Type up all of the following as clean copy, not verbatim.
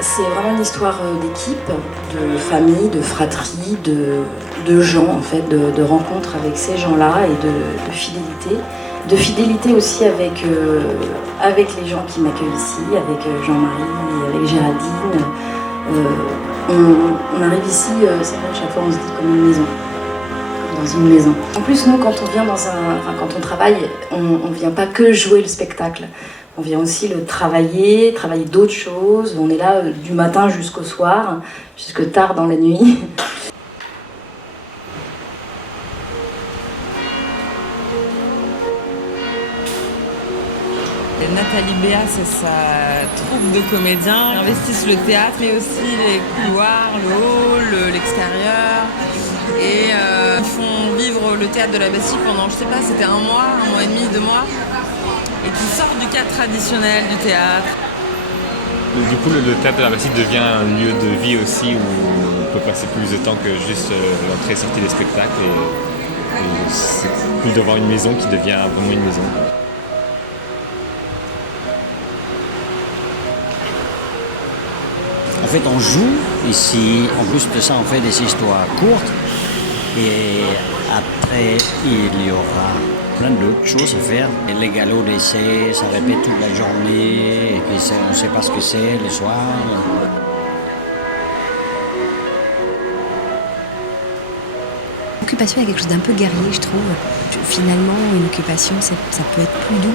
C'est vraiment une histoire d'équipe, de famille, de fratrie, de gens en fait, de rencontres avec ces gens-là et de fidélité. De fidélité aussi avec les gens qui m'accueillent ici, avec Jean-Marie, avec Géraldine. On arrive ici, c'est vrai, à chaque fois on se dit comme une maison, dans une maison. En plus, nous, quand quand on travaille, on vient pas que jouer le spectacle. On vient aussi le travailler d'autres choses. On est là du matin jusqu'au soir, jusque tard dans la nuit. Nathalie Béat, c'est sa troupe de comédiens. Ils investissent le théâtre, mais aussi les couloirs, le hall, l'extérieur. Et ils font vivre le théâtre de la Bastille pendant, je sais pas, c'était un mois et demi, 2 mois. Et qui sortent du cadre traditionnel du théâtre. Du coup, le théâtre de la Bastille devient un lieu de vie aussi où on peut passer plus de temps que juste l'entrée et sortie des spectacles. Et c'est plus devant une maison qui devient vraiment une maison. En fait, on joue ici. En plus de ça, on fait des histoires courtes. Et après, il y aura plein d'autres choses à faire. Et les galops d'essai, ça répète toute la journée. Et puis on ne sait pas ce que c'est le soir. L'occupation est quelque chose d'un peu guerrier, je trouve. Finalement, une occupation, ça peut être plus doux.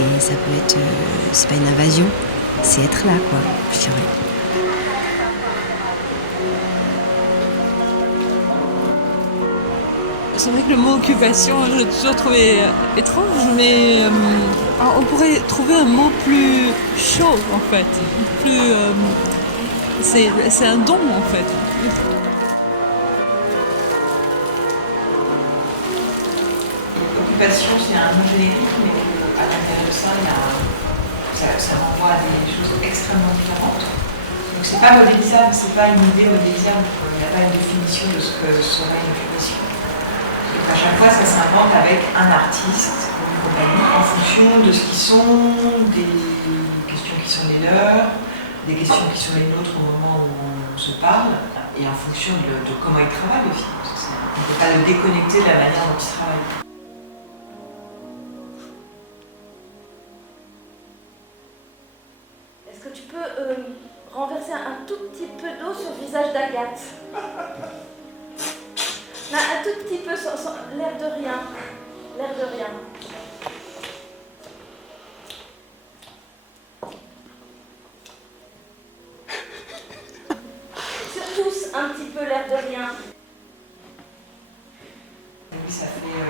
Et ça peut être... c'est pas une invasion, c'est être là, quoi, je dirais. C'est vrai que le mot occupation, je l'ai toujours trouvé étrange, mais on pourrait trouver un mot plus chaud en fait. Plus, c'est un don en fait. L'occupation, c'est un mot générique, mais à l'intérieur de ça, ça renvoie à des choses extrêmement différentes. Donc c'est pas modélisable, c'est pas une idée modélisable. Il n'y a pas une définition de ce que serait une occupation. À chaque fois, ça s'invente avec un artiste ou une compagnie en fonction de ce qui sont des questions qui sont les leurs, des questions qui sont les nôtres au moment où on se parle, et en fonction de comment ils travaillent aussi. On ne peut pas le déconnecter de la manière dont ils travaillent. Est-ce que tu peux renverser un tout petit peu d'eau sur le visage d'Agathe? Non, un tout petit peu, l'air de rien. L'air de rien. Sur tous, un petit peu l'air de rien. Oui, ça fait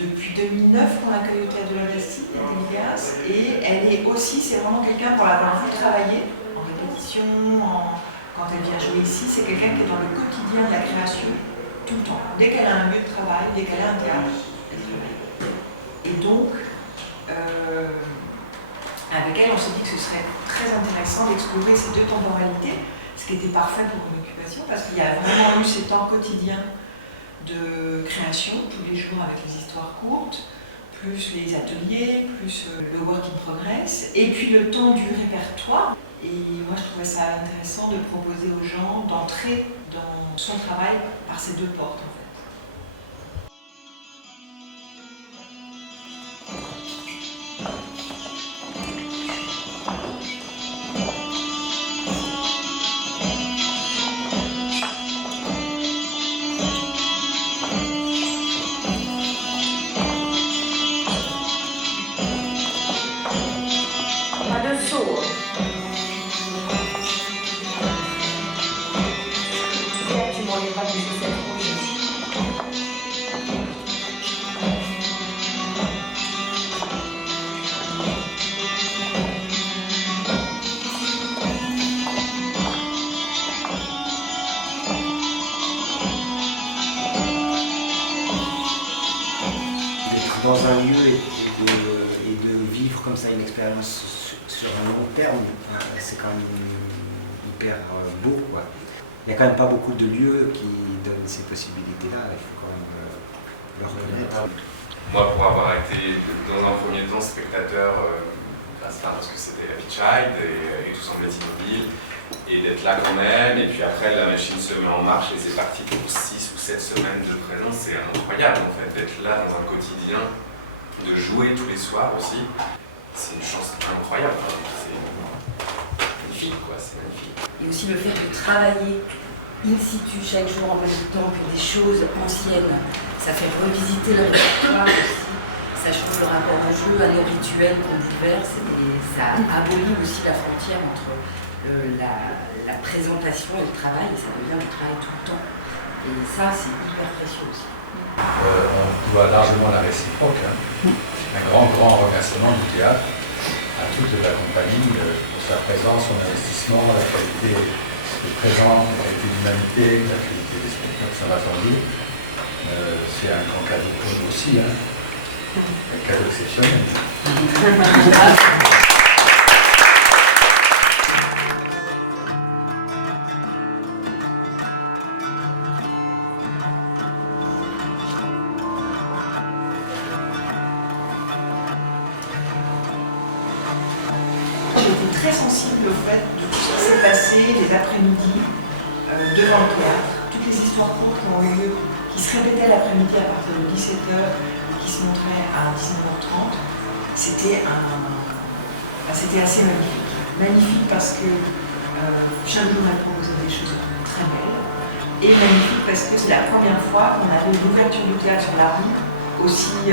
depuis 2009 qu'on l'accueille au Théâtre de la Bastille, Nathalie Béas, et elle est aussi, c'est vraiment quelqu'un pour l'avoir vu travailler en répétition, quand elle vient jouer ici, c'est quelqu'un qui est dans le quotidien de la création. Tout le temps. Dès qu'elle a un lieu de travail, dès qu'elle a un théâtre, elle travaille. Et donc, avec elle, on s'est dit que ce serait très intéressant d'explorer ces deux temporalités, ce qui était parfait pour une occupation, parce qu'il y a vraiment eu ces temps quotidiens de création, tous les jours avec les histoires courtes, plus les ateliers, plus le work in progress, et puis le temps du répertoire. Et moi, je trouvais ça intéressant de proposer aux gens d'entrer dans son travail par ces deux portes, en fait. Pas de saut. Tu m'enlèveras des chaussettes rouges. D'être dans un lieu et de vivre comme ça une expérience sur un long terme, c'est quand même hyper beau, quoi. Il n'y a quand même pas beaucoup de lieux qui donnent ces possibilités-là, il faut quand même le reconnaître. Moi, pour avoir été dans un premier temps spectateur parce que c'était Happy Child et tout semblait immobile, et d'être là quand même, et puis après la machine se met en marche et c'est parti pour 6 ou 7 semaines de présence. C'est incroyable en fait d'être là dans un quotidien, de jouer tous les soirs aussi. C'est une chance incroyable, c'est magnifique quoi, c'est magnifique. Et aussi le fait de travailler in situ chaque jour en même temps que des choses anciennes, ça fait revisiter le répertoire aussi, ça change le rapport au jeu, à nos rituels qu'on bouleverse, et ça abolit aussi la frontière entre la présentation et le travail, et ça devient du travail tout le temps. Et ça, c'est hyper précieux aussi. On doit largement la réciproque. Un grand remerciement du théâtre à toute la compagnie pour sa présence, son investissement, la qualité de présence, la qualité d'humanité, la qualité des spectacles que ça va tendu. C'est un grand cadeau pour nous aussi, un cadeau exceptionnel. Très sensible au fait de tout ce qui s'est passé les après-midi devant le théâtre, toutes les histoires courtes qui ont eu lieu, qui se répétaient l'après-midi à partir de 17h, qui se montraient à 19h30, c'était assez magnifique. Magnifique parce que chaque jour elle proposait des choses très belles, et magnifique parce que c'est la première fois qu'on avait l'ouverture du théâtre sur la rue aussi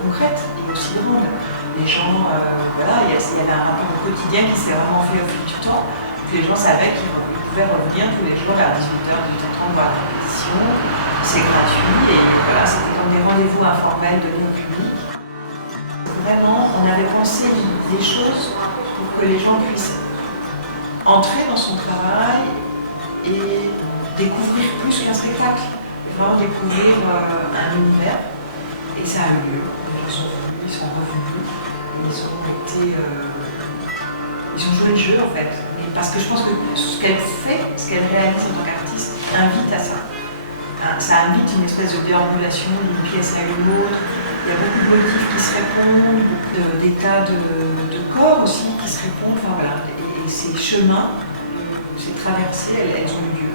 concrète et aussi grande. Les gens, voilà, il y avait un rapport au quotidien qui s'est vraiment fait au fil du temps. Les gens savaient qu'ils pouvaient revenir tous les jours vers 18h, 18h30 voir la répétition. C'est gratuit et voilà, c'était comme des rendez-vous informels donnés au public. Vraiment, on avait pensé des choses pour que les gens puissent entrer dans son travail et découvrir plus qu'un spectacle. Vraiment découvrir un univers. Et ça a eu lieu. Les gens sont venus, ils sont revenus. Ils ont joué le jeu en fait, mais parce que je pense que ce qu'elle fait, ce qu'elle réalise en tant qu'artiste, invite à ça. Ça invite une espèce de déambulation d'une pièce à une autre. Il y a beaucoup de motifs qui se répondent, beaucoup d'états de corps aussi qui se répondent. Enfin voilà, et ces chemins, ces traversées, elles ont eu lieu.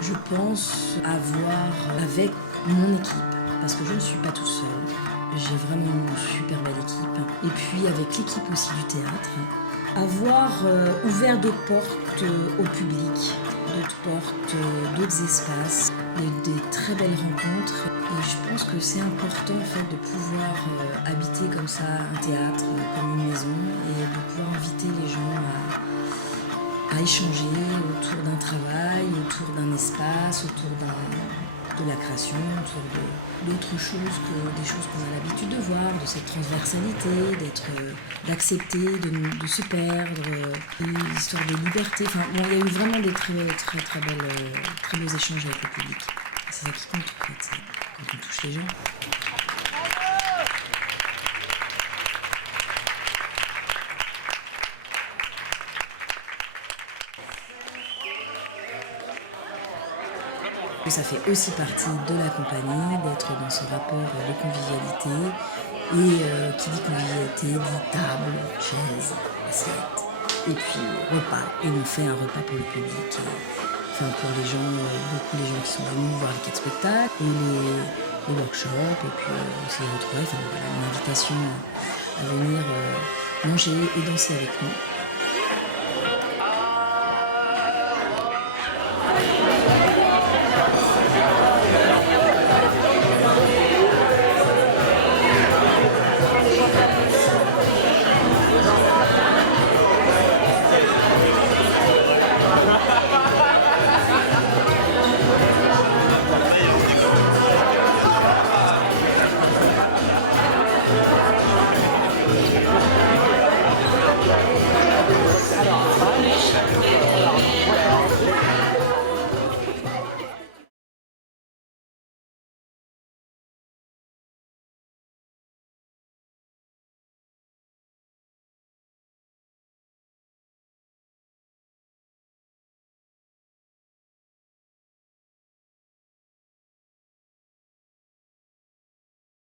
Je pense avoir avec mon équipe, parce que je ne suis pas toute seule. J'ai vraiment une super belle équipe. Et puis avec l'équipe aussi du théâtre, avoir ouvert d'autres portes au public, d'autres portes, d'autres espaces, des très belles rencontres. Et je pense que c'est important en fait de pouvoir habiter comme ça un théâtre, comme une maison, et de pouvoir inviter les gens à échanger autour d'un travail, autour d'un espace, autour de la création, autour d'autres choses que des choses qu'on a l'habitude de voir, de cette transversalité, d'accepter, de se perdre, une histoire de liberté. Enfin, bon, il y a eu vraiment des très beaux échanges avec le public. C'est ça qui compte en fait, c'est quand on touche les gens. Ça fait aussi partie de la compagnie d'être dans ce rapport de convivialité. Et qui dit convivialité dit table, chaise, assiette. Et puis repas. Et on fait un repas pour le public. Enfin pour les gens, beaucoup les gens qui sont venus voir les 4 spectacles. Et les workshops. Et puis aussi les retrouvailles. Enfin voilà, une invitation à venir manger et danser avec nous.